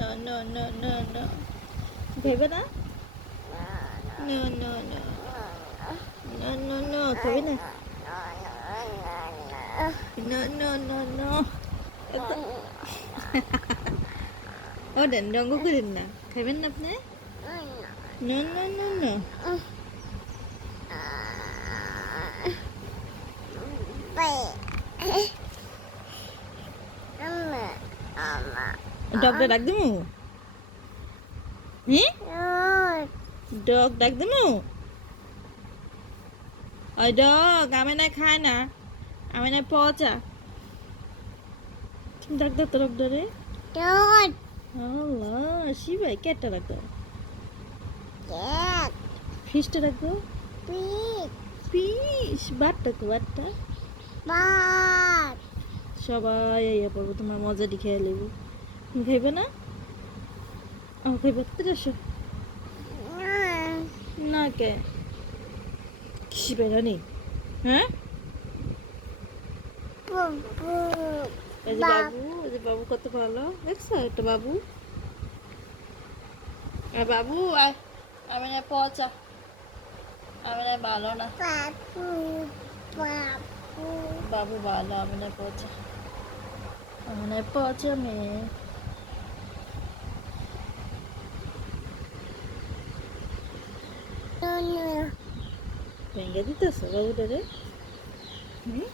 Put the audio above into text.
no, no, no, no, no. খাইবে না? No, no, no. No, no, no. খাইবে না? No, no, no, no. ও দেন রঙ্গ করেন না। খাইবেন না আপনি? No, no, no, no. ডগটা ডাক দিমু? হ্যাঁ? ডগ ডাক দিমু? ওই ডগ আমি না খায় না, আমি না পচা। তুমি ডাক দাও তো ডগটারে। আল্লাহ শিবাই ক্যাটটা ডাক দাও। ফিশটা ডাক দাও। ফিশ বাটটা তো বাটটা। সবাই আইয়া পড়বো তোমার মজাটি খেয়ে লেবো। তুমি খাইবে না? ও খাইবে তো আসো না কে শিবাই রানি। হ্যাঁ এই যে বাবু, এই যে বাবু কত ভালো দেখছো একটা বাবু। বাবু আমি না পচা, আমি না ভালো না। বাবু ভালো, আমি না পচা, আমি না পচা মেয়ে। ভেঙে দিতেছো বাবুটারে? হুম